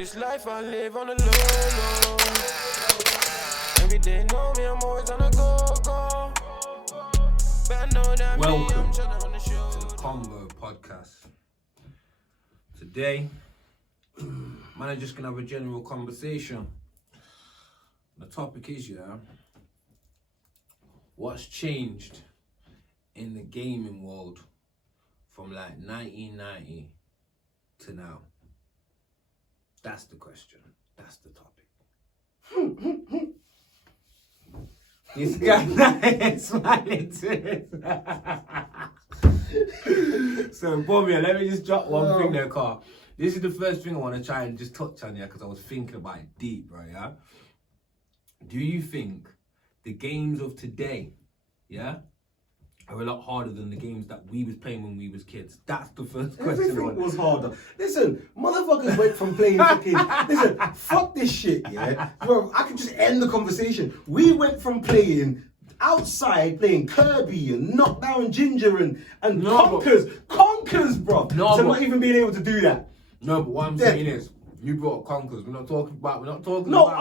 This life I live on the low. Every day know me, I'm always on the go. But I know that Welcome me, I'm trying to run the show. to the Combo Podcast. Today, man, I'm just gonna have a general conversation. The topic is, what's changed in the gaming world from like 1990 to now? That's the question. That's the topic. This guy is smiling to it. So, Bomia, let me just drop one thing there, Carl. This is the first thing I want to try and just touch on, because I was thinking about it deep, right, yeah? Do you think the games of today, are a lot harder than the games that we was playing when we was kids? That's the first question. Everything was harder. Listen, motherfuckers went from playing fucking... Listen, fuck this shit, yeah? Bro, I could just end the conversation. We went from playing outside, playing Kirby and Knockdown Ginger and Conkers, bro. Not even being able to do that. No, but what I'm saying is, you brought Conkers. We're not talking about. I'm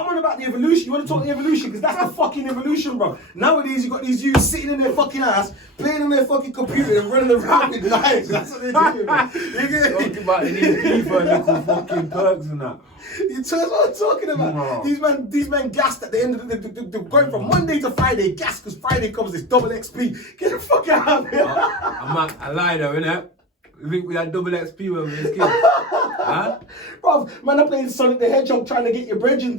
on about the evolution. You want to talk the evolution? Because that's the fucking evolution, bro. Nowadays, you got these youths sitting in their fucking ass, playing on their fucking computer and running around with knives. That's what they're doing, man. You get talking about the new FIFA and little fucking perks and that. That's what I'm talking about. No. These men gassed at the end of the going from Monday to Friday. Gas because Friday comes this double XP. Get the fuck out of here. I lie though, innit? You think we had double XP when we was kids? Huh? Bro, man, I'm playing Sonic the Hedgehog trying to get your brethren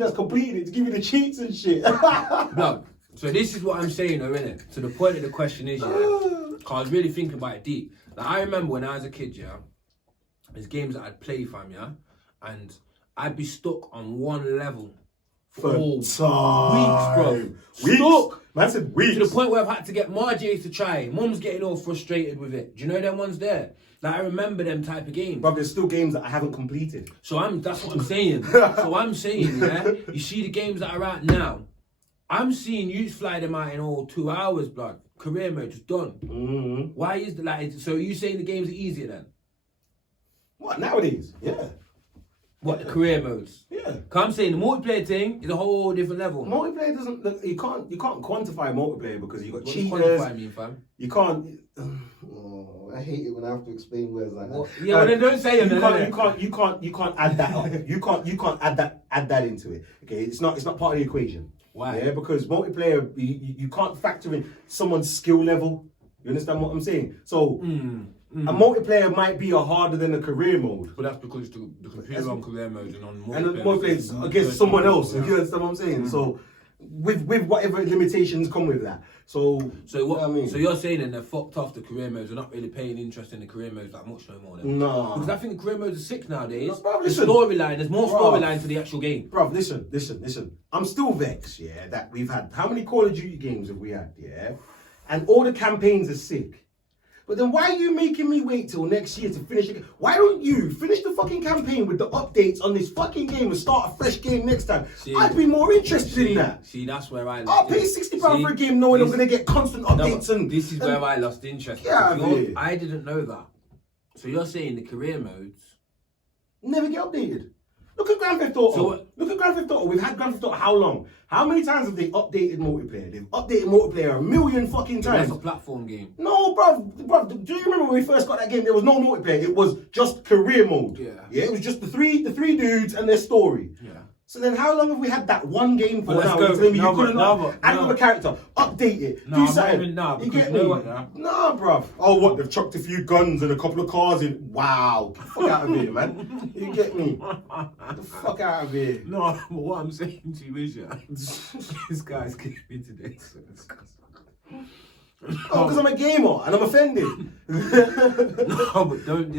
that's completed it to give you the cheats and shit. No, so this is what I'm saying though, innit? So the point of the question is, cause I was really thinking about it deep. Like, I remember when I was a kid, there's games that I'd play, fam, and I'd be stuck on one level for weeks, bro. Stuck. Man said weeks. To the point where I've had to get Marjay to try. Mum's getting all frustrated with it. Do you know them ones there? Like, I remember them type of games. But there's still games that I haven't completed. So that's what I'm saying. So I'm saying, you see the games that are out now, I'm seeing you fly them out in all 2 hours, blood. Career mode, just done. Mm-hmm. Why is the so are you saying the games are easier then? What, nowadays? Yeah. What, the career modes? Yeah. Cause I'm saying the multiplayer thing is a whole different level. Multiplayer doesn't, you can't quantify multiplayer because you got cheaters. What does quantify mean, fam? You can't. I hate it when I have to explain words like that. Yeah, well then don't say them. You can't add that up. You can't add that into it. Okay, it's not part of the equation. Why? Yeah, because multiplayer you can't factor in someone's skill level. You understand what I'm saying? So a multiplayer might be harder than a career mode. But that's because the computer on career mode and on multiplayer. And the multiplayer against someone else. You understand what I'm saying? So with whatever limitations come with that. So what I mean? So you're saying that they're fucked off the career modes. They're not really paying interest in the career modes that much no more. Then. No. Because I think the career modes are sick nowadays. No, bruv, the storyline, there's more storyline to the actual game. Bro, listen. I'm still vexed, that we've had, how many Call of Duty games have we had, And all the campaigns are sick. But then why are you making me wait till next year to finish it? Why don't you finish the fucking campaign with the updates on this fucking game and start a fresh game next time? I'd be more interested in that. See, that's where I I'll pay £60 for a game knowing I'm going to get constant updates and... This is where I lost interest. I didn't know that. So you're saying the career modes... never get updated. Look at Grand Theft Auto. We've had Grand Theft Auto how long? How many times have they updated multiplayer? They've updated multiplayer a million fucking times. That's a platform game. No, bro. Do you remember when we first got that game? There was no multiplayer. It was just career mode. Yeah, it was just the three dudes and their story. Yeah. So then how long have we had that one game for now? You couldn't add another character, update it, do something. You get me? Nah, bruv. Oh, what? They've chucked a few guns and a couple of cars in. Wow. Get the fuck out of here, man. You get me? Get the fuck out of here. No, but what I'm saying to you is, this guy's kidding me today. So oh, because I'm a gamer and I'm offended. No, but don't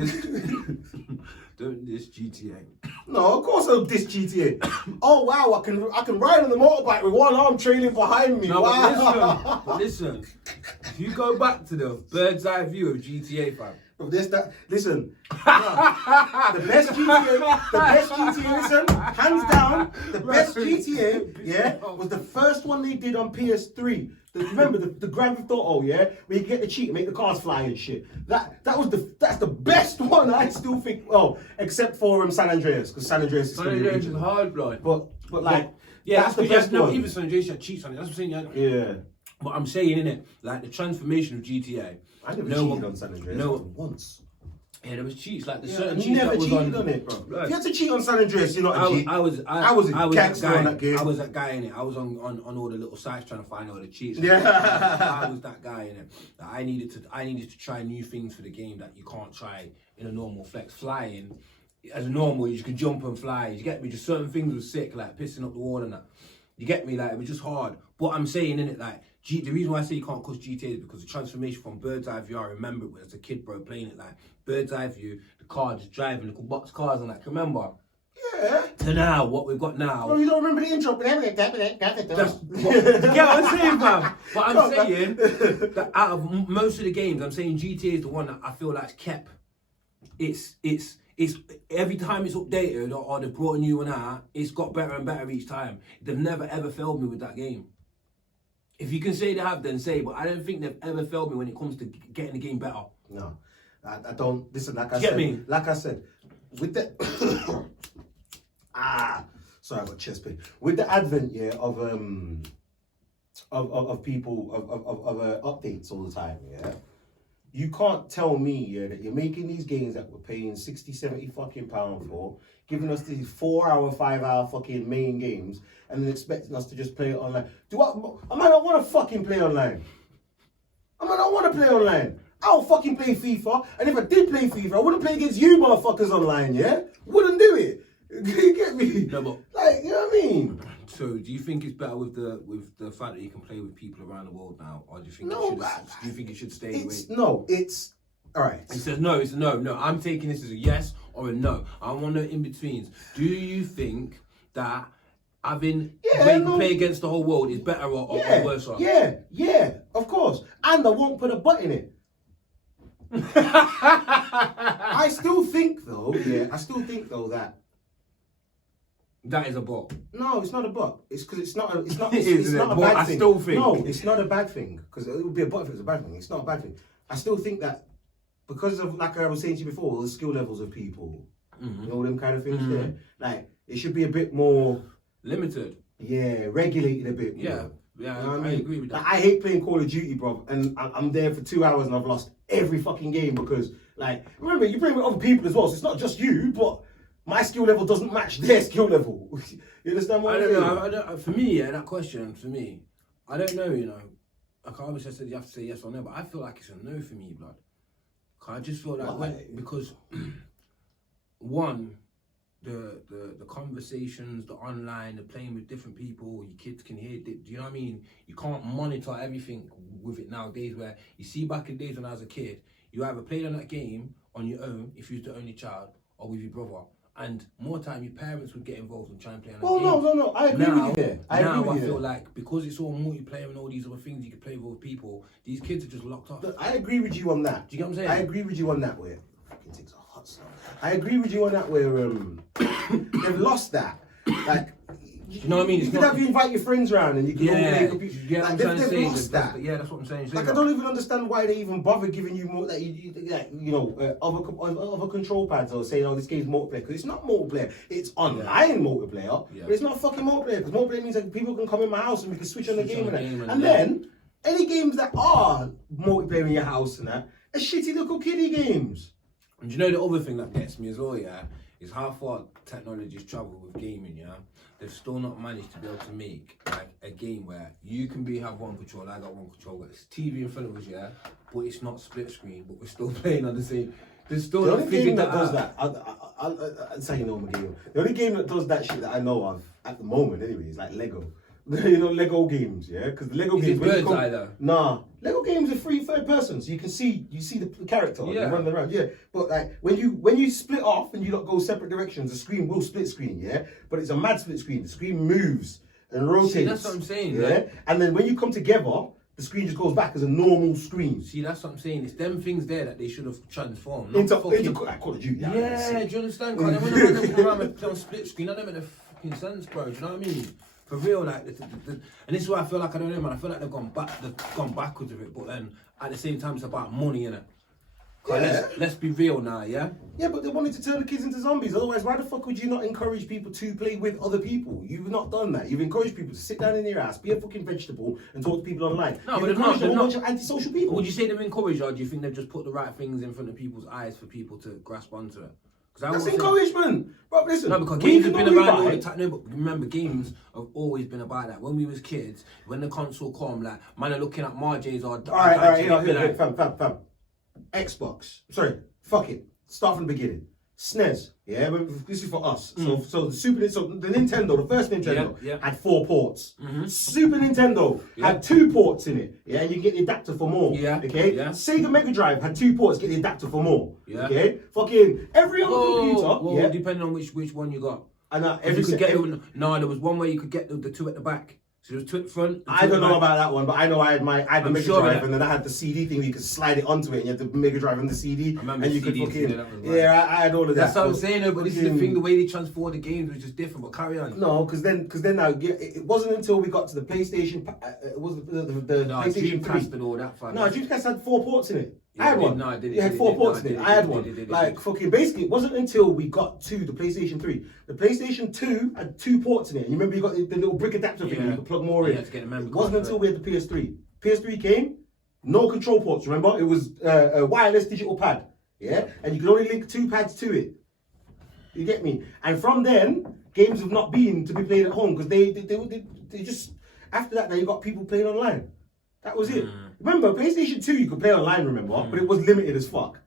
diss GTA. No, of course I'll diss GTA. Oh wow, I can ride on the motorbike with one arm trailing behind me. No, wow. But listen, if you go back to the bird's eye view of GTA, fam. Listen. The best GTA, listen, hands down, the best GTA, was the first one they did on PS3. Remember the Grand Theft Auto, yeah, where you get the cheat and make the cars fly and shit. That's the best one. I still think. Well, except for San Andreas, because San Andreas is hard, blood. But like, yeah, that's the best one. Even San Andreas had cheats on it. That's what I'm saying. Yeah. But I'm saying, innit, like the transformation of GTA. I never cheated on San Andreas. Once. Yeah, there was cheats, like the certain cheats never that was cheated on it, bro. Right. If you had to cheat on San Andreas, you're not a cheat. I was a gangster on that game. I was that guy in it. I was on all the little sites trying to find all the cheats. Yeah. I was that guy in it. I needed to try new things for the game that you can't try in a normal flex. Flying, as a normal, you could jump and fly. You get me? Just certain things were sick, like pissing up the wall and that. You get me? Like, it was just hard. But I'm saying, in it, like, the reason why I say you can't coach GTA is because the transformation from bird's eye view, I remember it as a kid, bro, playing it like bird's eye view, the car just driving, little box cars and that. Remember? Yeah. To now, what we've got now. Well, you don't remember the intro. You get what I'm saying, fam? But I'm saying that out of most of the games, I'm saying GTA is the one that I feel like's kept. It's every time it's updated or they've brought a new one out, it's got better and better each time. They've never ever failed me with that game. If you can say they have, then say, but I don't think they've ever failed me when it comes to getting the game better. No, I don't. Listen, like I said, with the sorry, I got chest pain. With the advent, of people of updates all the time, yeah. You can't tell me, that you're making these games that we're paying 60, 70 fucking pounds for, giving us these 4 hour, 5 hour fucking main games, and then expecting us to just play it online. I might not want to fucking play online. I might not want to play online. I'll fucking play FIFA, and if I did play FIFA, I wouldn't play against you motherfuckers online, yeah? Wouldn't do it. You get me? No, but like, you know what I mean? So, do you think it's better with the fact that you can play with people around the world now, or do you think it should stay away? No, it's all right. He says no. It's a no. No, I'm taking this as a yes or a no. I want no in betweens. Do you think that having play against the whole world is better or worse? Yeah, of course. And I won't put a butt in it. I still think though that. That is a bot. No, it's not a bot. It's because it's not a bad thing. I still think. No, it's not a bad thing. Because it would be a bot if it was a bad thing. It's not a bad thing. I still think that because of, like I was saying to you before, the skill levels of people, you know, them kind of things there. Like, it should be a bit more limited. Yeah, regulated a bit more. Yeah, You know what I agree with that. Like, I hate playing Call of Duty, bro, and I'm there for 2 hours and I've lost every fucking game because, like, remember, you're playing with other people as well, so it's not just you, but my skill level doesn't match their skill level. You understand what I mean? I don't know. For me, that question, I don't know, you know. Like I always said, you have to say yes or no, but I feel like it's a no for me, blood. I just feel like, because, one, the conversations, the online, the playing with different people, your kids can hear, do you know what I mean? You can't monitor everything with it nowadays, where you see back in days when I was a kid, you either played on that game on your own, if you was the only child, or with your brother. And more time, your parents would get involved and try and play on that game. No, I agree with you there. I feel like, because it's all multiplayer and all these other things you can play with people, these kids are just locked off. I agree with you on that. Do you get what I'm saying? I agree with you on that where fucking takes a hot stuff. I agree with you on that where they've lost that. Like, you know what I mean? You can invite your friends around and you can all play computer. Yeah, like, they've lost that. Yeah, that's what I'm saying. Like, I don't even understand why they even bother giving you more, other control pads or saying, this game's multiplayer. Because it's not multiplayer. It's online multiplayer. Yeah. But it's not fucking multiplayer. Because multiplayer means that people can come in my house and we can switch on the game and then, any games that are multiplayer in your house and that are shitty little kiddie games. And you know the other thing that gets me as well, is how far technology's traveled with gaming, They've still not managed to be able to make like a game where you can have one controller, I got one controller, it's TV in front of us, but it's not split screen, but we're still playing on the same. There's still the only game that does that, I'll say the only game that does that shit that I know of at the moment anyway is like Lego. Lego games, because the Lego games. Lego games are free third person, so you see the character running around, But like when you split off and you lot go separate directions, the screen will split screen, But it's a mad split screen. The screen moves and rotates. See, that's what I'm saying, And then when you come together, the screen just goes back as a normal screen. See, that's what I'm saying. It's them things there that they should have transformed. Into Call of Duty. Yeah, do you understand? Because when I run around and play on split screen, I don't make the fucking sense, bro. Do you know what I mean? for real, like, and this is why I feel like, I don't know, man, I feel like they've gone backwards with it, but then at the same time, it's about money, innit? Yeah. Let's be real now, yeah? Yeah, but they wanted to turn the kids into zombies. Otherwise, why the fuck would you not encourage people to play with other people? You've not done that. You've encouraged people to sit down in their ass, be a fucking vegetable, and talk to people online. No, You've but encouraged a they're whole not. bunch of antisocial people. Would you say they're encouraged, or do you think they've just put the right things in front of people's eyes for people to grasp onto it? That's encouragement. Bro, listen. No, because games have been around all the time. No, but remember, games have always been about that. When we was kids, when the console come, like, man are looking at Marj's or... Alright, fam. Xbox. Sorry, fuck it. Start from the beginning. SNES, yeah, this is for us. So the Nintendo, the first Nintendo, had 4 ports. Super Nintendo had 2 ports in it. Yeah, and you get the adapter for more. Okay. Sega Mega Drive had 2 ports, get the adapter for more. Okay. Fucking every other computer. Depending on which one you got. And there was one where you could get the 2 at the back. So there was 2 at the front. I don't know about that one, but I know I had the Mega Drive, and then I had the CD thing where you could slide it onto it, and you had the Mega Drive and the CD, and you could fucking... I had all of that. That's what I'm saying, though, but this is the thing, the way they transformed the games was just different, but carry on. No, because then now, it wasn't until we got to the PlayStation, it was the PlayStation 3. And all that, fam. No, Dreamcast had 4 ports in it. I had one. No, it didn't. It had 4 ports in it. I had one. Like, fucking, basically, it wasn't until we got to the PlayStation 3. The PlayStation 2 had 2 ports in it. And you remember you got the little brick adapter thing, you could plug more in. It wasn't until we had the PS3. PS3 came, no control ports, remember? It was a wireless digital pad. Yeah? And you could only link 2 pads to it. You get me? And from then, games have not been to be played at home, because they just, after that, now you got people playing online. That was it. Remember, PlayStation 2 you could play online, remember? But it was limited as fuck.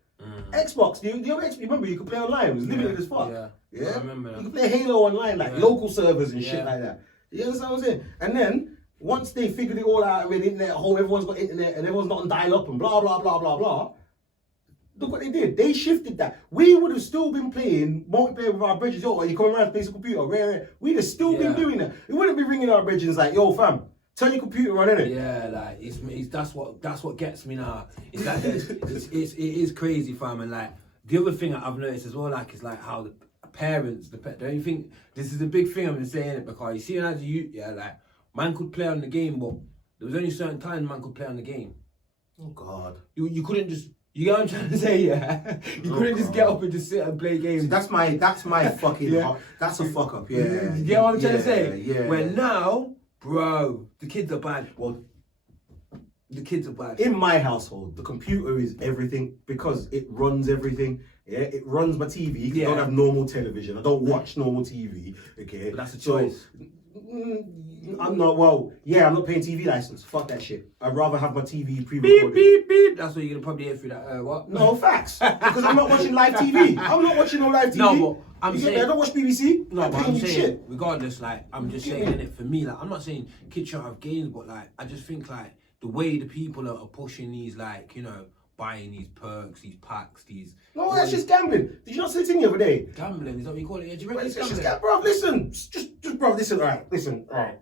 Xbox, the Xbox, remember, you could play online, it was limited as fuck. Yeah? I remember that. You could play Halo online, like local servers and shit like that. You understand what I'm saying? And then, once they figured it all out and made internet at home, everyone's got internet and everyone's not on dial-up and blah, blah, blah, blah, blah. Look what they did. They shifted that. We would have still been playing multiplayer with our bridges. Yo, are you coming around to play some computer? Rare. We'd have still been doing that. We wouldn't be ringing our bridges like, yo, fam, turn your computer on, innit? Yeah, like it's that's what gets me now. It's like it is crazy, fam. And like the other thing that I've noticed as well, like, is like how the parents, don't you think this is a big thing? I've been saying it because you see, as a youth, like, man could play on the game, but there was only certain times man could play on the game. Oh God. You couldn't just. You know what I'm trying to say, yeah? You couldn't just get up and just sit and play games. See, that's my fucking that's a fuck up, yeah. You get what I'm trying to say? Yeah. Where now, bro, the kids are bad. Well, the kids are bad. In my household, the computer is everything because it runs everything. Yeah, it runs my TV. I don't have normal television. I don't watch normal TV. Okay, but that's a choice. I'm not paying TV license. Fuck that shit. I'd rather have my TV pre-recorded. Beep, beep, beep. That's what you're gonna probably hear through that. What? No, facts. Because I'm not watching live TV. I'm not watching no live TV. No, but I'm saying I don't watch BBC. No, but I'm saying, regardless, like, I'm just saying it for me. Like, I'm not saying kids should have games, but like, I just think like the way the people are pushing these, like, you know, buying these perks, these packs, these. No, that's just gambling. Did you not say the thing the other day? Gambling, is that what you call it? Yeah, do you reckon it's gambling? gambling? Bro, listen, just bro, listen, all right.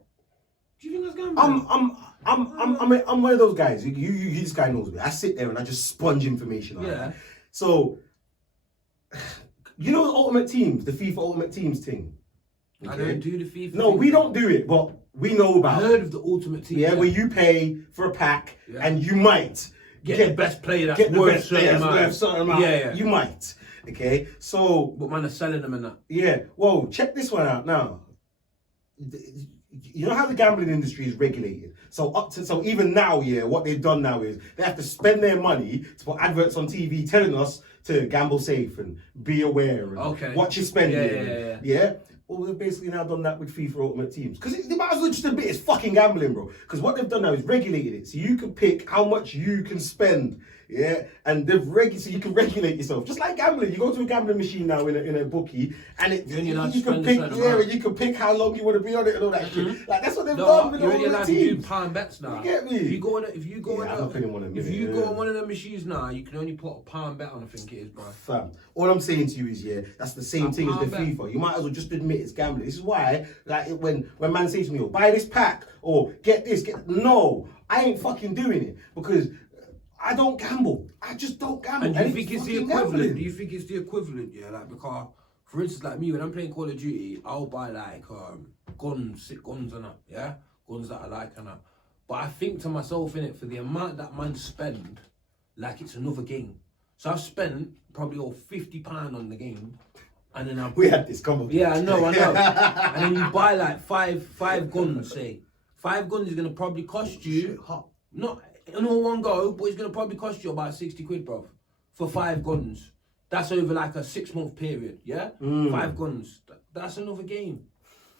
Do you think that's gambling? I'm one of those guys. This guy knows me. I sit there and I just sponge information on it. So, you know the Ultimate Teams, the FIFA Ultimate Teams thing? Okay. I don't do the FIFA No, thing. we don't do it, but we know about it. I heard of the Ultimate Team. Yeah, where you pay for a pack and you might get the best player that's worth certain amount. Yeah. You might. Okay, so... But man are selling them and that. Yeah, well, check this one out now. You know how the gambling industry is regulated? So even now, what they've done now is they have to spend their money to put adverts on TV telling us to gamble safe and be aware and watch your spending. Yeah. Well, they've basically now done that with FIFA Ultimate Teams. Because they might as well just admit it's fucking gambling, bro. Because what they've done now is regulated it. So you can pick how much you can spend. Yeah, and so you can regulate yourself, just like gambling. You go to a gambling machine now in a bookie, and you can pick how long you want to be on it and all that shit. Like, that's what they've done with all the teams. You do pound bets now. You get me? If you go on one of them machines now, you can only put a pound bet on. I think it is, bro. Fam, all I'm saying to you is, that's the same thing as the FIFA. You might as well just admit it's gambling. This is why, like, when man says to me, buy this pack or get this, no, I ain't fucking doing it because I don't gamble. I just don't gamble. And do you think it's the equivalent? Gambling. Do you think it's the equivalent? Yeah, like, because, for instance, like me, when I'm playing Call of Duty, I'll buy like guns, sick guns and that, yeah? Guns that I like and that. But I think to myself, innit, for the amount that man spend, like it's another game. So I've spent probably all £50 on the game. And then we had this conversation. Yeah, I know. And then you buy like five guns, say. 5 guns is gonna probably cost you not in all one go, but it's gonna probably cost you about 60 quid, bro. For 5 guns. That's over like a 6-month period, yeah? 5 guns. That's another game.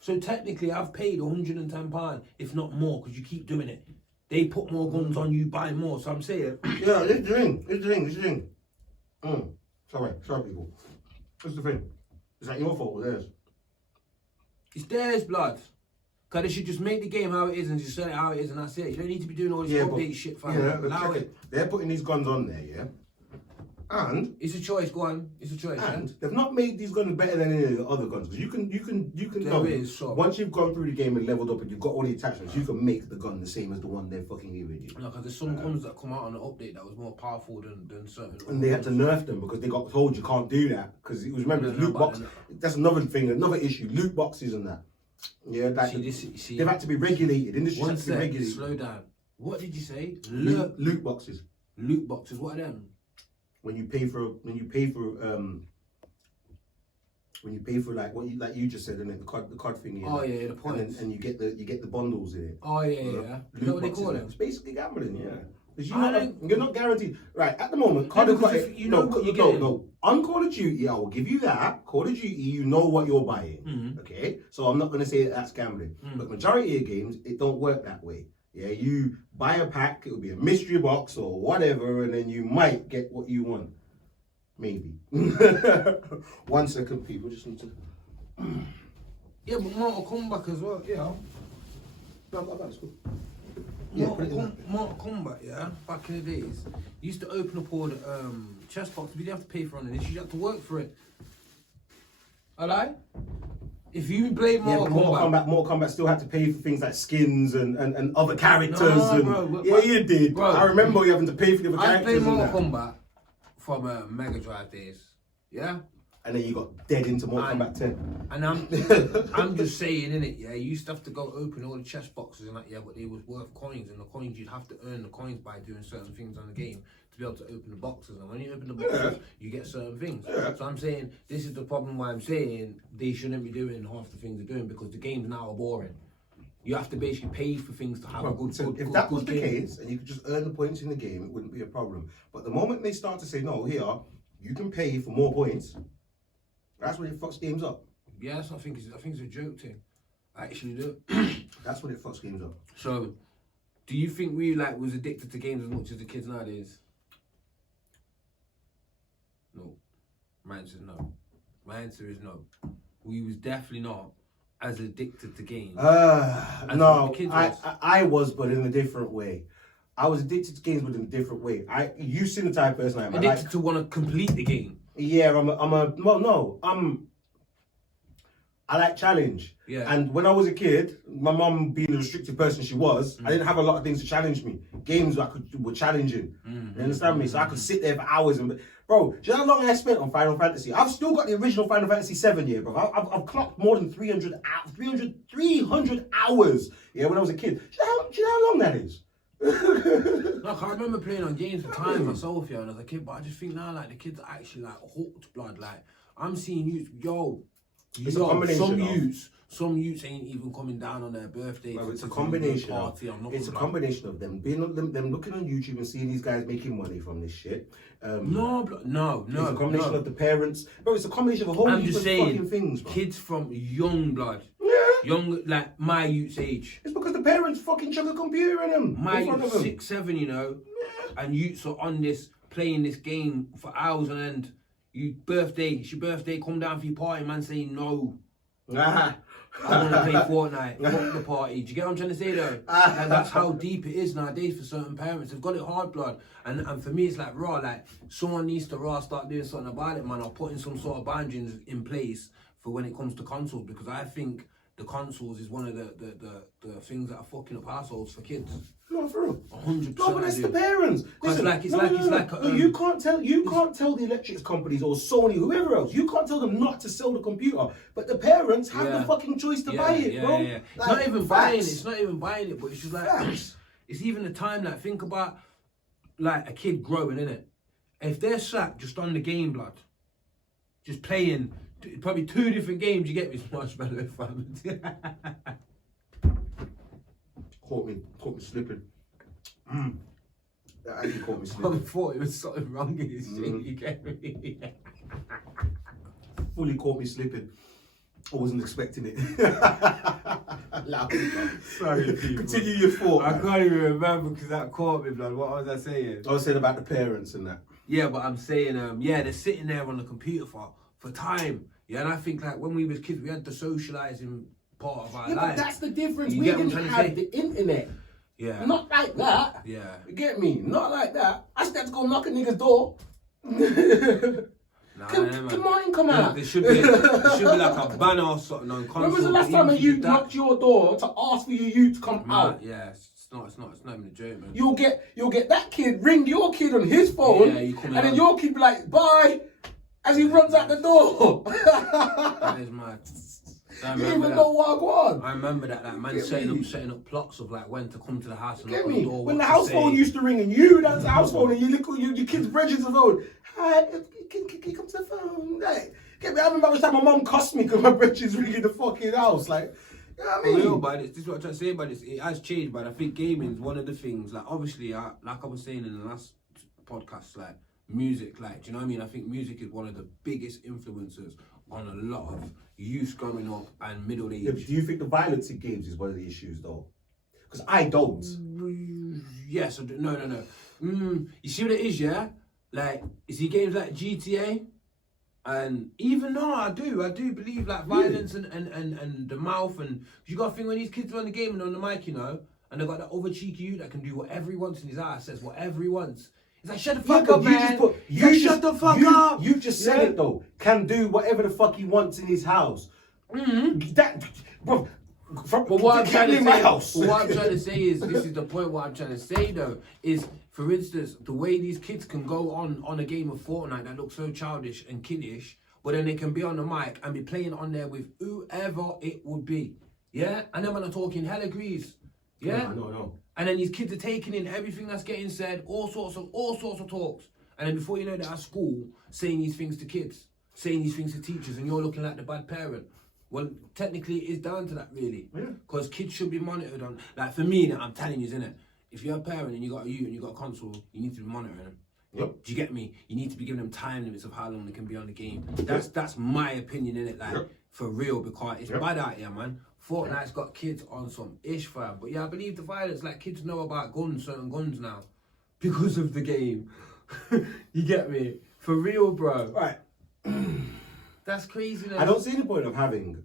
So technically I've paid £110, if not more, because you keep doing it. They put more guns on you, buy more. So I'm saying yeah, it's the thing. Sorry people. What's the thing? Is that your fault or theirs? It's theirs, blood. Because they should just make the game how it is and just sell it how it is and that's it. You don't need to be doing all this update shit, fam. Yeah, allow it. They're putting these guns on there, yeah? And it's a choice, go on. It's a choice. And they've not made these guns better than any of the other guns. Because you can know, once you've gone through the game and leveled up and you've got all the attachments, you can make the gun the same as the one they're fucking giving you. No, because there's some guns that come out on the update that was more powerful than certain. And they had to nerf them because they got told you can't do that. Because it was, remember, loot box. That's another thing, another issue. Loot boxes and that. Yeah, like they've had to be regulated. Industry had to be regulated. Slow down. What did you say? Loot boxes. Loot boxes. What are them? When you pay for like what you just said, and the card thingy. Oh yeah, the points. And you get the bundles in it. Oh yeah. You know what they call it? It's basically gambling, yeah. Because you're not guaranteed. Right, at the moment, Call of Duty, no. On Call of Duty, I will give you that. Call of Duty, you know what you're buying. Okay? So I'm not going to say that's gambling. But majority of games, it don't work that way. Yeah, you buy a pack, it will be a mystery box or whatever, and then you might get what you want. Maybe. 1 second, people just need to... Yeah, but Mortal Kombat as well, yeah. No, that's cool. Mortal Kombat, yeah, back in the days, you used to open up all the chest boxes, but you didn't have to pay for any of this, you had to work for it. I lie? If you play Mortal Kombat still had to pay for things like skins and other characters. Bro, you did. Bro, I remember you having to pay for the other characters. I played Mortal Kombat from Mega Drive days, yeah? And then you got dead into Mortal Kombat 10. And I'm just saying, innit, yeah, you used to have to go open all the chest boxes and that, yeah, but they was worth coins, and the coins, you'd have to earn the coins by doing certain things on the game to be able to open the boxes. And when you open the boxes, you get certain things. So I'm saying, this is the problem why I'm saying they shouldn't be doing half the things they're doing, because the games now are boring. You have to basically pay for things to have a good game. If that was the case, and you could just earn the points in the game, it wouldn't be a problem. But the moment they start to say, no, here, you can pay for more points, that's when it fucks games up. Yes, I think it's a joke thing. I actually do. That's when it fucks games up. So, do you think we was addicted to games as much as the kids nowadays? No. My answer is no. My answer is no. We was definitely not as addicted to games. No, I was, but in a different way. I was addicted to games, but in a different way. You seen the type of person I am. Addicted to want to complete the game. Yeah, I like challenge. Yeah. And when I was a kid, my mum being the restricted person she was, I didn't have a lot of things to challenge me. Games were challenging. You understand me? So I could sit there for hours and... Bro, do you know how long I spent on Final Fantasy? I've still got the original Final Fantasy 7 here, bro. I've clocked more than 300 hours, yeah, when I was a kid. Do you know how long that is? Look, I remember playing on games for time myself, yeah, when I was a kid, but I just think now, the kids are actually, hooked, blood. I'm seeing youths, some youths ain't even coming down on their birthdays. Well, it's a combination of them them looking on YouTube and seeing these guys making money from this shit. No. It's a combination of the parents. Bro, it's a combination of a whole heap of fucking things, bro. Kids from young blood. Young, my youth's age. It's because the parents fucking chuck a computer in them. My youth's 6, 7, and youths are on this, playing this game for hours on end. It's your birthday, come down for your party, man saying no. I want to play Fortnite, fuck the party. Do you get what I'm trying to say though? And that's how deep it is nowadays for certain parents. They've got it hard, blood. And for me, it's someone needs to start doing something about it, man, or putting some sort of boundaries in place for when it comes to consoles, because I think the consoles is one of the things that are fucking up households for kids. No, for real. 100%. No, but it's the parents. Listen, you can't tell the electrics companies or Sony, whoever else. You can't tell them not to sell the computer, but the parents have the fucking choice to buy it, bro. Yeah. It's not even buying it. It's not even buying it, but it's just like it's even the time. Like think about like a kid growing, innit? If they're sat just on the game, blood, just playing probably 2 different games, you get me Marshmallow fam. Caught me slipping. That actually caught me I slipping. thought it was something wrong in his shit, you get me? Fully caught me slipping. I wasn't expecting it. Sorry, people. Continue your thought. I can't even remember because that caught me, blood. What was I saying? I was saying about the parents and that. Yeah, but I'm saying, they're sitting there on the computer for time. Yeah, and I think like when we was kids, we had the socialising part of our life. But that's the difference. You We get what I'm didn't trying to have say? the internet. Yeah. Not like that. Yeah. You get me? Not like that. I still have to go knock a nigga's door. Can mine come out? There should be like a banner or something on console. When was the last time you knocked your door to ask for you to come out? Yeah, it's not even a joke, man. You'll get that kid ring your kid on his phone, and then your kid be like, bye, as he runs out the door. That is mad. You even know what I want. I remember that man setting up plots of like when to come to the house and knock Get on me? the door. When the house phone used to ring and you that's the house phone and your kids bridges the phone. Hi, can you come to the phone? Like, get me? I remember the time my mum cussed me because my bridges ringing the fucking house. Like, you know what I mean? Real, but this is what I'm trying to say about this. It has changed, but I think gaming is one of the things. Like obviously, like I was saying in the last podcast, like music. Like, do you know what I mean? I think music is one of the biggest influencers on a lot of youth growing up and middle age. Yeah, do you think the violence in games is one of the issues though? Because I don't. Yes, no. You see what it is, yeah? Like, you see games like GTA, and even though I do believe like violence and the mouth, and you got to think when these kids are on the game and on the mic, you know, and they got that over cheeky you that can do whatever he wants in his ass, says whatever he wants. It's like, shut the fuck up, man. Shut the fuck up. You just said it though. Can do whatever the fuck he wants in his house. That, bro. But what I'm trying to say is, this is the point. What I'm trying to say though is, for instance, the way these kids can go on a game of Fortnite that looks so childish and kiddish, but then they can be on the mic and be playing on there with whoever it would be. Yeah, and then when I'm talking hella grease. Yeah, no. And then these kids are taking in everything that's getting said, all sorts of talks, and then before you know, they're at school saying these things to kids, saying these things to teachers, and you're looking like the bad parent. Well, technically, it's down to that, really. Because kids should be monitored on. Like, for me, I'm telling you, innit? If you're a parent and you got a console, you need to be monitoring them. Yep. Do you get me? You need to be giving them time limits of how long they can be on the game. That's my opinion, innit? Like, for real, because it's bad out here, man. Fortnite's got kids on some ish, fam. But yeah, I believe the violence, like, kids know about certain guns now. Because of the game. You get me? For real, bro. Right. That's crazy. I don't see the point of having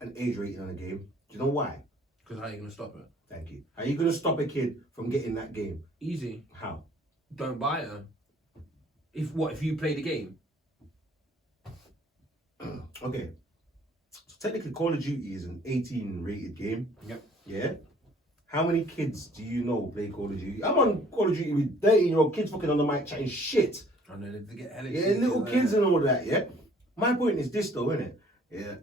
an age rating on a game. Do you know why? Because how are you going to stop it? Thank you. How are you going to stop a kid from getting that game? Easy. How? Don't buy it. If you play the game? Okay. So technically Call of Duty is an 18 rated game. Yep. Yeah? How many kids do you know play Call of Duty? I'm on Call of Duty with 13-year-old kids fucking on the mic chatting shit. I know they get hella little kids and all that, yeah? My point is this though, innit? Yeah.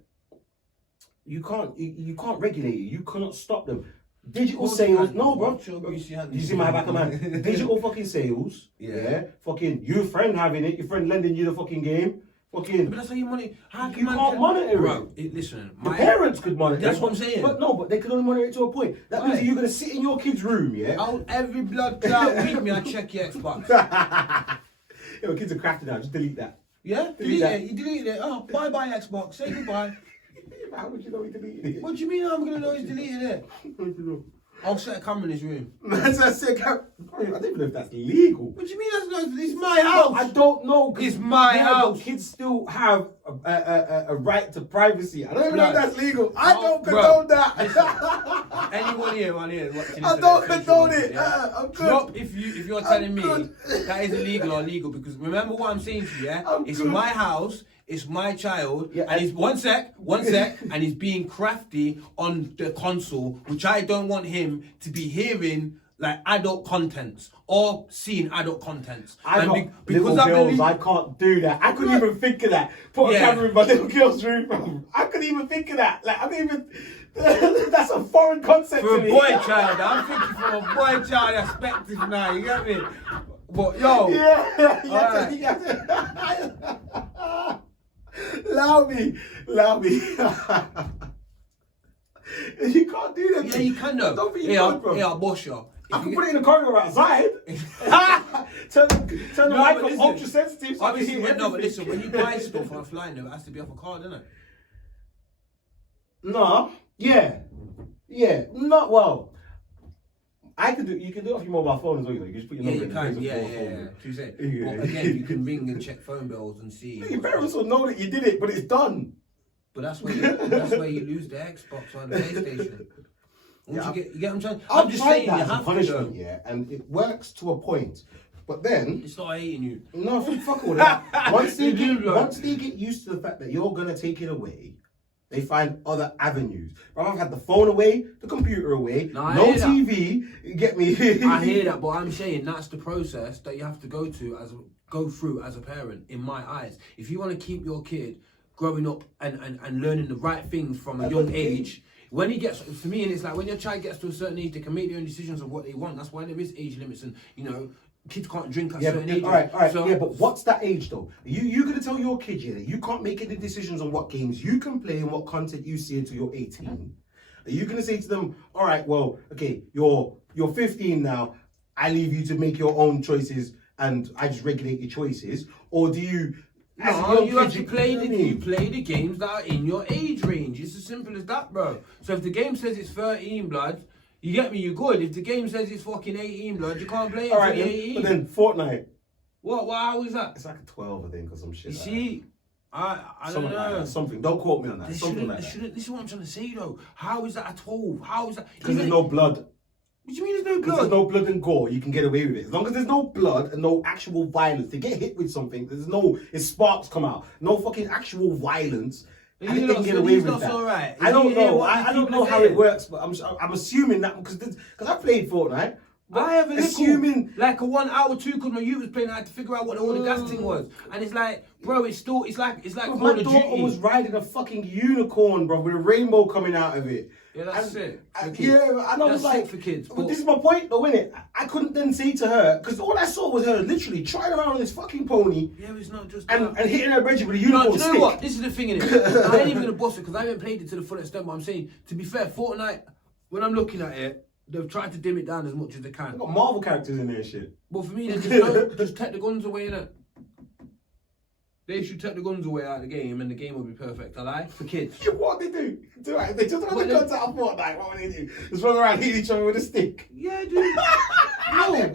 You can't regulate it. You cannot stop them. Digital sales, no, bro. You see my back of man. Digital fucking sales. Yeah. Fucking your friend having it. Your friend lending you the fucking game. Fucking. But that's how you monitor. How can you can't monitor bro, it. Listen, the parents could monitor. That's what I'm saying. But they can only monitor it to a point. That means you're gonna sit in your kid's room, yeah. Every blood cloud week, me I check your Xbox. Yo, kids are crafty now. Just delete that. Yeah, delete it. You deleted it. Oh, bye Xbox. Say goodbye. How would you know he deleted it? What do you mean I'm gonna know he's deleted it? I'll set a camera in his room. I don't even know if that's legal. What do you mean that's not? It's my house. No, I don't know. It's my house. Kids still have a right to privacy. I don't even know if that's legal. I don't condone that. Anyone here watching this? I don't condone it. Yeah? I'm good. Drop if you're telling me that is illegal or legal, because remember what I'm saying to you, yeah? It's my house. it's my child, Yeah, and he's one sec, and he's being crafty on the console, which I don't want him to be hearing like adult contents or seeing adult contents. I got because little I girls, believe I can't do that. I couldn't even think of that. Put a camera in my little girl's room, bro. I couldn't even think of that. Like, I didn't even... That's a foreign concept for to a me. boy child, I'm thinking from a boy child perspective now, you get me? But yo, allow me. You can't do that. Yeah, you can though. Don't be bro. I'll boss you. I can put it in the corridor outside. turn the mic up ultra sensitive so I can hear everything. No, but listen, when you buy stuff offline, though, it has to be off a card, doesn't it? No. Yeah. Not well. You can do it off your mobile phone as well. You can just put your number in. But again, you can ring and check phone bills and see. Your parents will know that you did it, but it's done. But that's where you lose the Xbox or the PlayStation. You get what I'm saying? I'm just saying saying that you as have a punishment, and it works to a point. But then it's not hating you. No, fuck all that. Once they get used to the fact that you're gonna take it away, they find other avenues. I've had the phone away, the computer away, no TV. You get me? I hear that, but I'm saying that's the process that you have to go through as a parent. In my eyes, if you want to keep your kid growing up and learning the right things from a young age. When he gets, for me, and it's like when your child gets to a certain age, they can make their own decisions of what they want. That's why there is age limits, and kids can't drink at certain age. All right. So, but what's that age though? You gonna tell your kid that you can't make any decisions on what games you can play and what content you see until you're 18? Are you gonna say to them, all right, well, okay, you're 15 now. I leave you to make your own choices, and I just regulate your choices, or do you? No, you have to play the games that are in your age range. It's as simple as that, bro. So if the game says it's 13, blood, you get me, you're good. If the game says it's fucking 18, blood, you can't play it until 18. But then Fortnite. What? How is that? It's like a 12, I think, or some shit. You see, I don't know. Like something. Don't quote me on that. This is what I'm trying to say, though. How is that a 12? How is that? Because there's no blood. What do you mean there's no blood? There's no blood and gore, you can get away with it. As long as there's no blood and no actual violence, they get hit with something, if sparks come out, no fucking actual violence, and they can get away with that. Right. I don't know. I don't know how it works, but I'm assuming that because I played Fortnite. I have assuming like a 1 hour 2 because my youth was playing. I had to figure out what all the gas thing was, and it's like, bro, it's like Call of Duty. My daughter was riding a fucking unicorn, bro, with a rainbow coming out of it. Yeah, that's it. And I was like, for kids. But this is my point, though, innit? I couldn't then say to her because all I saw was her literally trying around on this fucking pony. Yeah, it's not just and hitting her bridge with a unicorn stick. You know what? This is the thing, innit? I ain't even gonna boss it because I haven't played it to the full extent. But I'm saying, to be fair, Fortnite, when I'm looking at it, they've tried to dim it down as much as they can. They've got Marvel characters in there and shit. But for me, they just take the guns away, innit? They should take the guns away out of the game and the game will be perfect, for kids. Yeah, what they do? They just run the guns out of Fortnite, what would they do? Just run around hitting each other with a stick. Yeah, dude. No.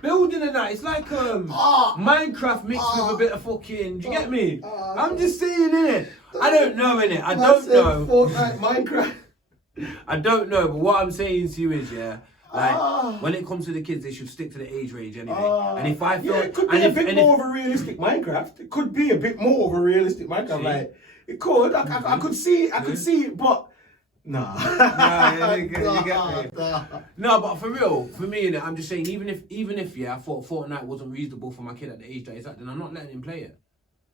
Building and that, it's like Minecraft mixed with a bit of fucking, do you get me? I'm just saying, innit? I don't know, innit? I don't know. Fortnite, Minecraft. I don't know, but what I'm saying to you is, when it comes to the kids, they should stick to the age range anyway. And if I feel, it could be a bit more of a realistic Minecraft. It could be a bit more of a realistic Minecraft. Like it could. I could see it, but nah. No, but for real, for me, I'm just saying, even if I thought Fortnite wasn't reasonable for my kid at the age that it's at, then I'm not letting him play it.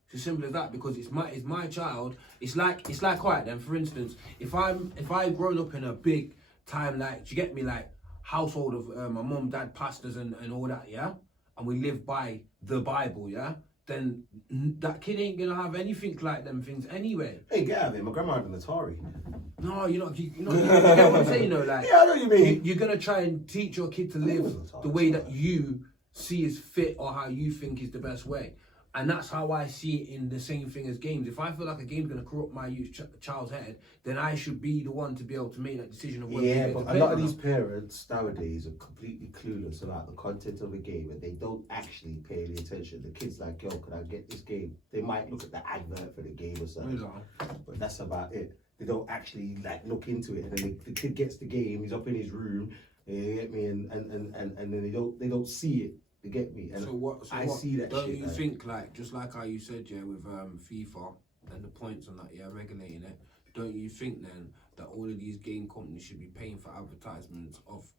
It's as simple as that because it's my child. It's like alright then. For instance, if I've grown up in a big time like, do you get me, like household of my mum, dad, pastors and all that, yeah, and we live by the Bible, yeah, then that kid ain't gonna have anything like them things anyway. Hey, get out of it. My grandma had an Atari. No, you get what I'm saying, though. Like, yeah, I know what you mean. You're gonna try and teach your kid to live the way that you see is fit or how you think is the best way. And that's how I see it in the same thing as games. If I feel like a game's going to corrupt my child's head, then I should be the one to be able to make that decision of whether to play. But a lot of these parents nowadays are completely clueless about the content of a game and they don't actually pay any attention. The kid's like, yo, can I get this game? They might look at the advert for the game or something, but that's about it. They don't actually like look into it. And then the kid gets the game, he's up in his room, you get me, and then they don't see it. You get me? And So I what, see that don't shit. you think, like, just like how you said, yeah, with FIFA and the points and that, yeah, regulating it, don't you think then that all of these game companies should be paying for advertisements of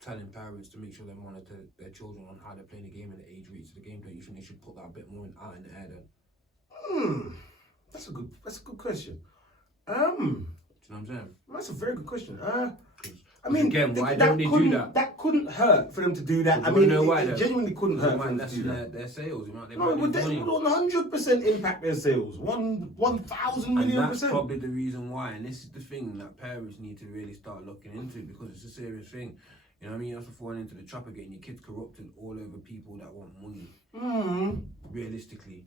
telling parents to make sure they monitor their children on how they're playing the game and the age rates of the game? Don't you think they should put that a bit more out in the air then? That's a good question. Do you know what I'm saying? That's a very good question. I mean, again, why don't they do that? That couldn't hurt for them to do that. I mean, know why, it genuinely couldn't hurt for them to that's do that. their sales. No, it would 100% impact their sales. 1,000 million and that's percent. probably the reason why. And this is the thing that parents need to really start looking into, because it's a serious thing. You know what I mean? You're also falling into the trap of getting your kids corrupted all over people that want money. Realistically.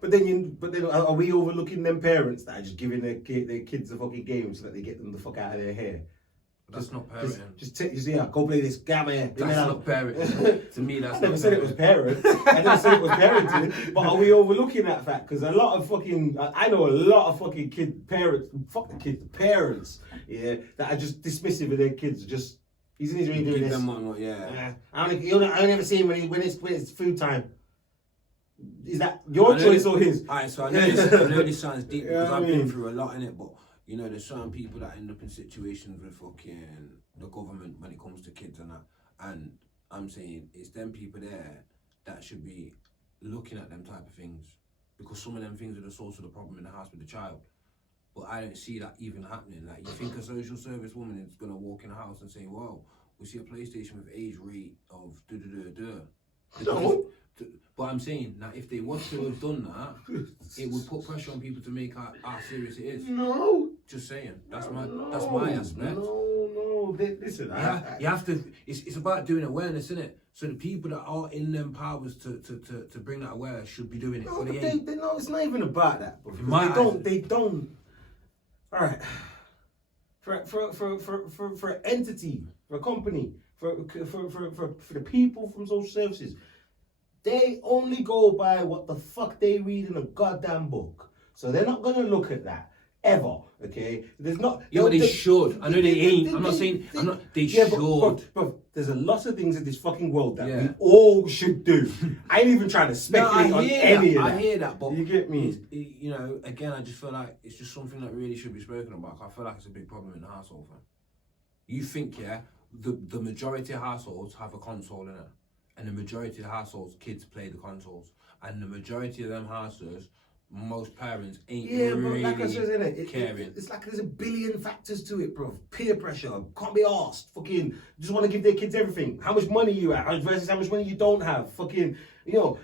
But then are we overlooking them parents that are just giving their kids a fucking game so that they get them the fuck out of their hair? That's not parenting. Just take go play this. Get here. That's not parenting. To me, that's I never said it was parent. I never said it was parenting. But are we overlooking that fact? Because a lot of fucking, I know a lot of fucking parents, yeah, that are just dismissive of their kids. Just, he's in his room doing this. Yeah. I only ever see him when it's food time. Is that your choice or his? Alright, so I know this sounds deep because I've been through a lot in it, but you know, there's certain people that end up in situations with fucking the government when it comes to kids and that. And I'm saying it's them people there that should be looking at them type of things, because some of them things are the source of the problem in the house with the child. But I don't see that even happening. Like, you think a social service woman is gonna walk in a house and say, "Well, we see a PlayStation with age rate of No. But I'm saying that if they was to have done that, it would put pressure on people to make how serious it is. No. Just saying. That's my aspect. No. Listen, you have to. It's about doing awareness, isn't it? So the people that are in them powers to bring that awareness should be doing it. No, but no, it's not even about that. They don't. All right. For an entity, for a company, for the people from social services, they only go by what the fuck they read in a goddamn book. So they're not gonna look at that ever. Okay? There's not. Yeah, but they should. I know they ain't. I'm not saying. I'm not. They should. But there's a lot of things in this fucking world that we all should do. I ain't even trying to speculate on any of that. I hear that, but you get me. You know, again, I just feel like it's just something that really should be spoken about. I feel like it's a big problem in the household. Man. You think, the majority of households have a console in it, and the majority of the households, kids play the consoles, and the majority of them houses, most parents ain't really but like I said, caring. It's like there's a billion factors to it, bro. Peer pressure, can't be asked. Fucking just want to give their kids everything. How much money you have versus how much money you don't have. Fucking,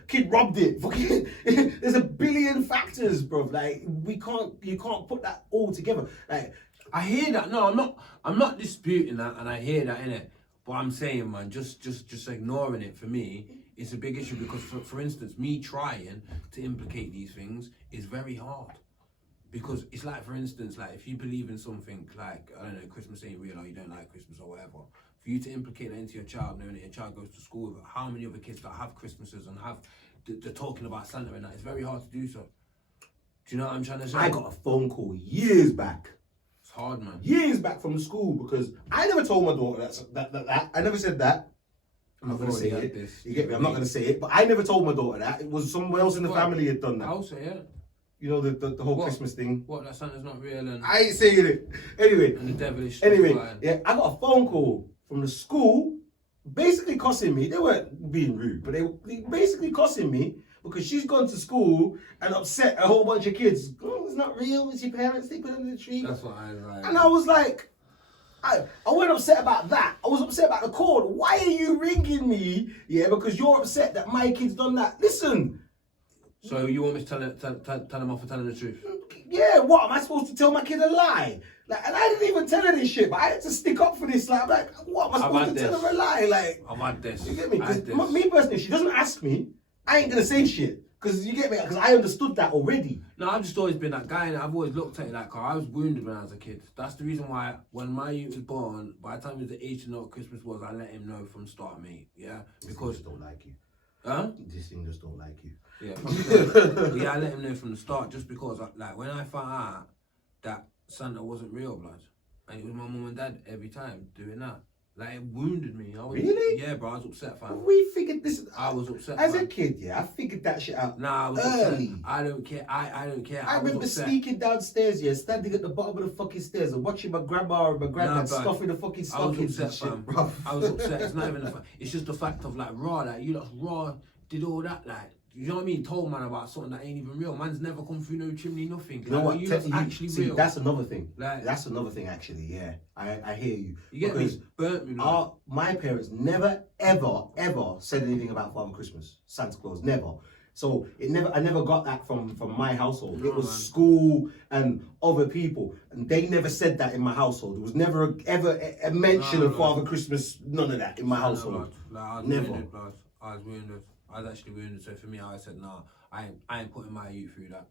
kid robbed it. Fucking, there's a billion factors, bro. Like you can't put that all together. Like, I hear that. No, I'm not disputing that, and I hear that in it. But I'm saying, man, just ignoring it for me, it's a big issue, because for instance, me trying to implicate these things is very hard. Because it's like, for instance, like if you believe in something like, I don't know, Christmas ain't real, or you don't like Christmas or whatever, for you to implicate that into your child, knowing that your child goes to school with how many other kids that have Christmases and they're talking about Santa and that, it's very hard to do so. Do you know what I'm trying to say? I got a phone call years back. It's hard, man. Years back from school, because I never told my daughter that. I never said that. I'm not going to say it. You get me? I'm not going to say it. But I never told my daughter that. It was someone else in the family had done that. I'll say it. You know, the whole Christmas thing. What, that Santa's not real and... I ain't saying it. Anyway. And the devilish Anyway, stuff. I got a phone call from the school, basically cussing me. They weren't being rude, but they basically cussing me because she's gone to school and upset a whole bunch of kids. Oh, it's not real. It's your parents. They put it under the tree. That's what I like. And I was like... I wasn't upset about that. I was upset about the call. Why are you ringing me? Yeah, because you're upset that my kid's done that. Listen. So you want me to tell him off for telling the truth? Yeah, what? Am I supposed to tell my kid a lie? Like, and I didn't even tell her this shit, but I had to stick up for this. Like, I'm like, what? Am I supposed to tell her a lie? Like, I've had this. You get me? Because me personally, if she doesn't ask me, I ain't gonna say shit. Because you get me? Because I understood that already. No, I've just always been that guy, and I've always looked at it like, I was wounded when I was a kid. That's the reason why when my youth was born, by the time he was the age to know what Christmas was, I let him know from start, mate. Yeah? Because... This thing just don't like you. Huh? This thing just don't like you. Yeah, I let him know from the start, just because, like, when I found out that Santa wasn't real, blood, and it was my mum and dad every time doing that, Like, it wounded me. Really? Yeah, bro, I was upset, fam. We figured this. I was upset, as fam. a kid. Yeah, I figured that shit out. Nah, I was early. upset. I don't care. I don't care. I remember sneaking downstairs, yeah, standing at the bottom of the fucking stairs and watching my grandma and my granddad stuffing the fucking stockings and shit, bro. I was upset. It's not even the fact. It's just the fact of like raw, like you lot raw did all that, like. You know what I mean? Told man about something that ain't even real. Man's never come through no chimney, nothing. You know what? Actually see, real. that's another thing. Like, that's another thing, actually. Yeah, I hear you. You get me? Burnt me. My parents never, ever said anything about Father Christmas, Santa Claus, never. So I never got that from my household. It was school and other people, and they never said that in my household. There was never ever a mention of Father Christmas. None of that in my household. Never. I was wounded. I was actually wounded. So for me, I said, nah, I ain't putting my youth through that.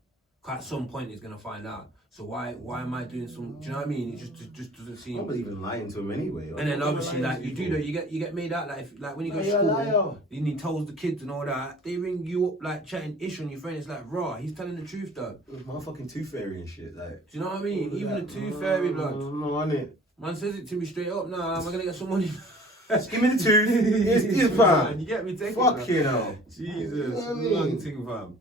At some point, he's gonna find out. So why am I doing some? Do you know what I mean? It just doesn't seem. I'm not even lying to him anyway. And then obviously, like you do though, you get made out like when you go to school, and he tells the kids and all that. They ring you up like chatting ish on your friend. It's like raw. He's telling the truth though. Motherfucking tooth fairy and shit. Like, do you know what I mean? Even the tooth fairy blood. No, on it. Man says it to me straight up. Nah, am I gonna get some money? Just give me the tooth. Here's pound. You get me? Take Fuck it. you know. Jesus, long thing, fam.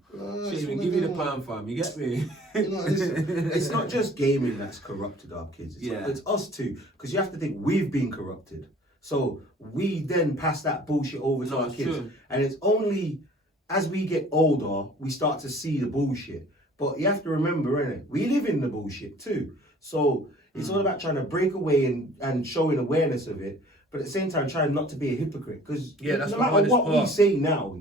Shit, even give me the pound, fam. You get me? It's not just gaming that's corrupted our kids. It's us too. Because you have to think we've been corrupted. So we then pass that bullshit over to our kids. True. And it's only as we get older we start to see the bullshit. But you have to remember, innit? We live in the bullshit too. So it's all about trying to break away and showing awareness of it. But at the same time, trying not to be a hypocrite. Because no matter what we say now,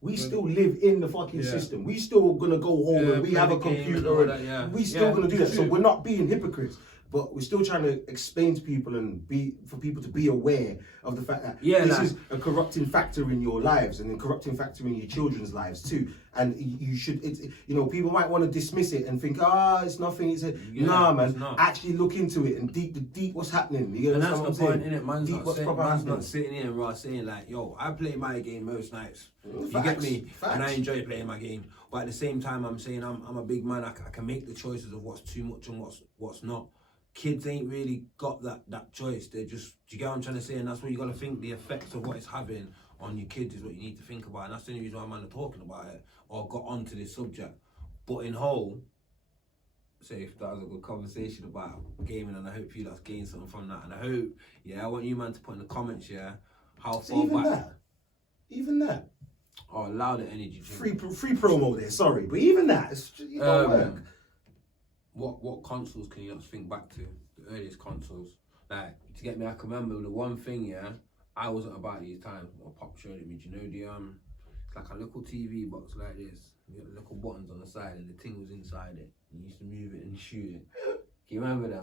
we still live in the fucking system. We still gonna go home and we have a computer and we still gonna do that. So we're not being hypocrites. But we're still trying to explain to people and for people to be aware of the fact that this is a corrupting factor in your lives and a corrupting factor in your children's lives too. And you should, people might want to dismiss it and think, it's nothing. Nah, man. Actually look into it and deep what's happening. You and that's the point, innit? Man's not sitting here and saying like, yo, I play my game most nights. You get me? Facts. And I enjoy playing my game. But at the same time, I'm saying I'm a big man. I can make the choices of what's too much and what's not. Kids ain't really got that choice. They're just, do you get what I'm trying to say? And that's what you got to think, the effects of what it's having on your kids is what you need to think about. And that's the only reason why I'm talking about it or got onto this subject. But in whole, say if that was a good conversation about gaming, and I hope you guys gained something from that. And I hope, I want you man to put in the comments, how far back. Even that. Oh, louder energy. Free promo there, sorry. But even that, it's just, it don't work. What consoles can you think back to? The earliest consoles. Like, to get me, I can remember the one thing, I wasn't about these times. What Pop showed it me. Do you know it's like a little TV box like this. You got the little buttons on the side and the thing was inside it. You used to move it and shoot it. Can you remember that?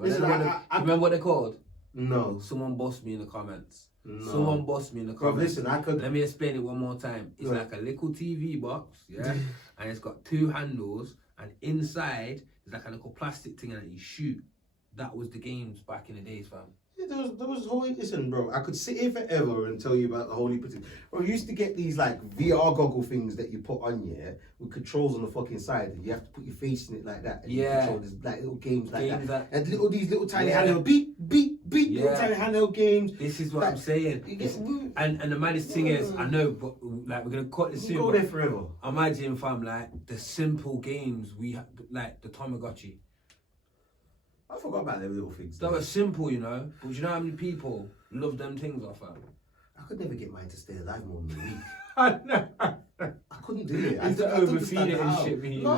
Remember what they're called? No. Someone bossed me in the comments. No. Someone bossed me in the comments. Bro, listen, Let me explain it one more time. It's like a little TV box, and it's got two handles, and inside it's like a little plastic thing that you shoot. That was the games back in the days, fam. Yeah, there was whole, listen, bro, I could sit here forever and tell you about the whole heap of things. Bro, you used to get these like VR goggle things that you put on with controls on the fucking side, and you have to put your face in it like that. And you control this, like little games like that. And these little tiny handheld beep, little tiny handheld games. This is what I'm saying. And the maddest thing is, I know, but like we're gonna cut this soon. Go there forever. Imagine, fam, like the simple games we had, like the Tamagotchi. I forgot about them little things. That was simple, you know. But you know how many people love them things off her? I could never get mine to stay alive more than a week. I couldn't do it. I used to overfeed it and shit. Bro,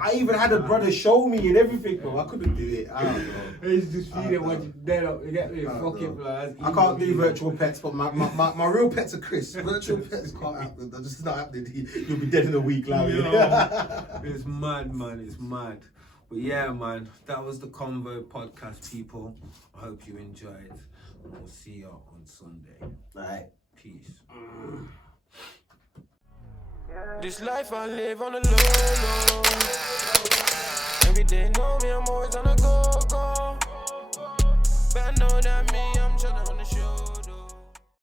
I even had a brother show me and everything, bro. I couldn't do it. I don't know. I used to just feed it when you dead up. You get me? Fuck it, bro. I can't do virtual pets, but my real pets are Chris. Virtual pets can't happen. That's just not happening. You'll be dead in a week, Larry. It's mad, man. It's mad. But yeah, man, that was the Convo podcast, people. I hope you enjoyed. And we'll see you on Sunday. Alright. Peace. This life I live on the low. Every day know me, I'm always on the go. But I know that me,